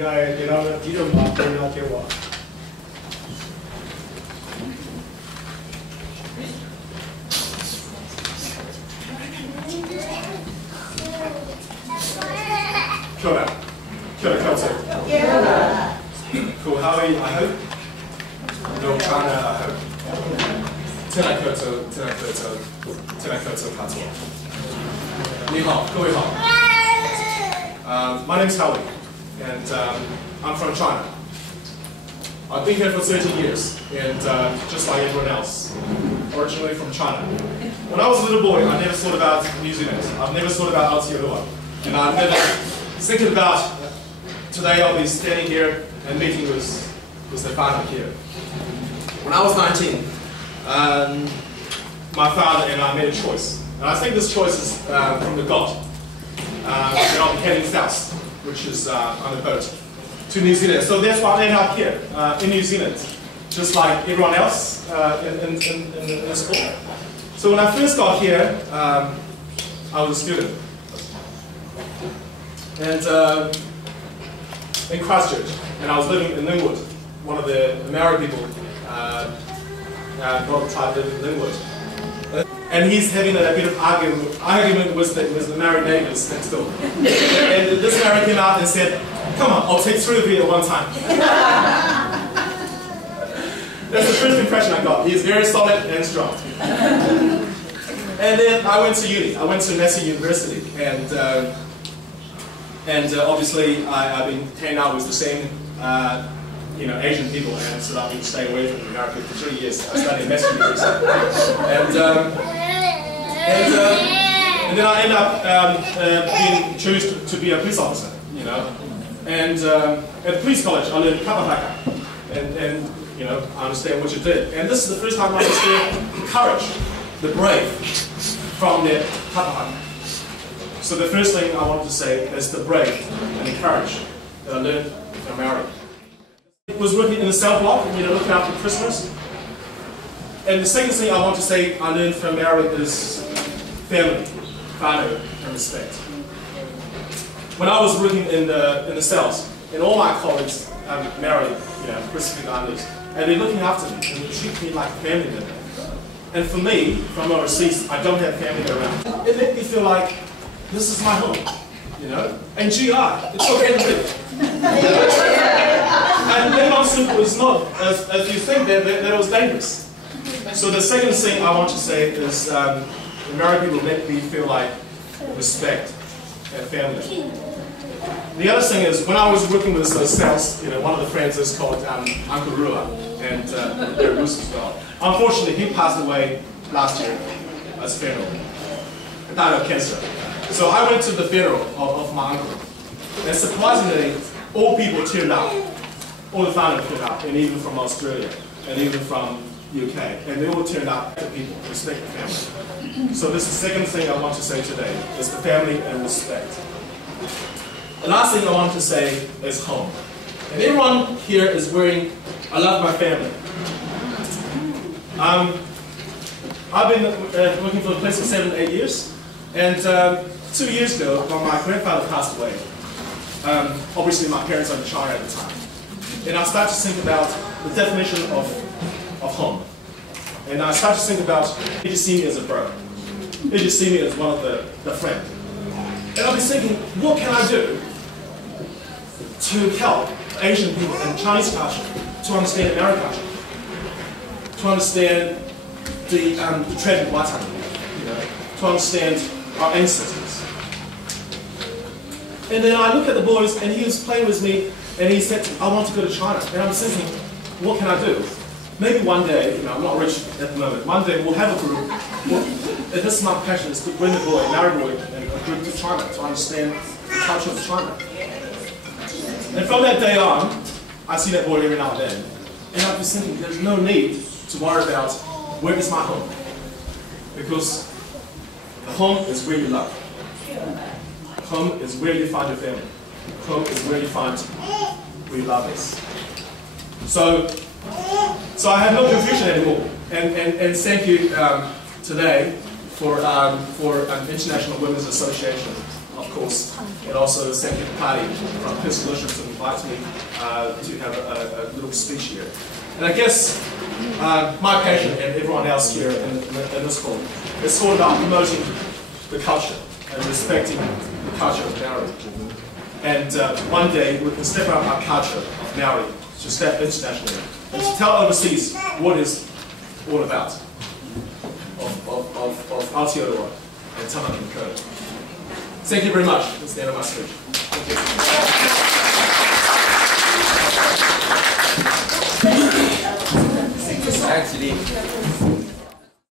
在给他们提正吧，跟人家结果。漂亮，漂亮，跳水。Cool, Howie, I hope. No China, I hope. 这台课卡错。你好，各位好。My name's Howie, and I'm from China. I've been here for 13 years, and just like everyone else, originally from China. When I was a little boy, I never thought about New Zealand. I've never thought about Aotearoa, and I've never thinking about today I'll be standing here and meeting with the father here. When I was 19, my father and I made a choice, and I think this choice is from the God. I'll be heading south, which is on the boat, to New Zealand. So that's why I ended up here in New Zealand, just like everyone else in the school. So when I first got here, I was a student. And in Christchurch, and I was living in Linwood. One of the Maori people, tribe living in Linwood. And he's having a bit of argument with the Maori neighbours next door. And this Maori came out and said, "Come on, I'll take 3 of you at one time." That's the first impression I got. He's very solid and strong. And then I went to uni. I went to Massey University, and obviously I've been hanging out with the same Asian people, and so I've been staying away from America for 3 years. I studied Massey University, and then I ended up being chosen to be a police officer, And at the police college, I learned kapahaka, and I understand what you did. And this is the first time I understand the courage, the brave from the kapahaka. So the first thing I want to say is the brave and the courage that I learned from Maori. I was working in the cell block, looking after prisoners. And the second thing I want to say I learned from Maori is family, whānau, and respect. When I was working in the cells, and all my colleagues Maori, Pacific Islanders, and they're looking after me, and they treat me like a family member. And for me, from overseas, I don't have family around. It made me feel like this is my home, And GI, it's okay to live. And Lebanon soup was not, as you think, that it was dangerous. So the second thing I want to say is the Maori people make me feel like respect and family. The other thing is, when I was working with cells, one of the friends is called Uncle Rua, and they're Roos as well. Unfortunately, he passed away last year as a funeral. He died of cancer. So I went to the funeral of my uncle, and surprisingly, all people turned out. All the family turned out, and even from Australia, and even from UK, and they all turned out to people, respect the family. So this is the second thing I want to say today, is the family and respect. The last thing I want to say is home. And everyone here is wearing "I love my family." I've been working for the place for 7, 8 years, and 2 years ago, when my grandfather passed away, obviously my parents were in China at the time, and I started to think about the definition of home. And I started to think about, they just see me as a bro. They just see me as one of the friend. And I was thinking, what can I do to help Asian people and Chinese culture to understand American culture, to understand the tragic Waitangi, to understand our ancestors. And then I look at the boys, and he was playing with me, and he said, "I want to go to China." And I'm thinking, what can I do? Maybe one day, I'm not rich at the moment, one day we'll have a group. And this is my passion, is to bring a boy, Maori boy, and a group to China, to understand the culture of China. And from that day on, I see that boy every now and then. And I'm just thinking, there's no need to worry about where is my home. Because the home is where you love. Home is where you find your family. Home is where you find where your love is. So I have no confusion anymore. And thank you today for International Women's Association of course, and also thank you to Patty from Prince Elizabeth to invite me to have a little speech here. And I guess my passion and everyone else here in this hall is all about promoting the culture and respecting the culture of Maori. And one day we can step out our culture of Maori to step internationally and to tell overseas what it's all about of Aotearoa and Tamaki Makaurau. Thank you very much. That's the end of my speech. Thank you. Actually,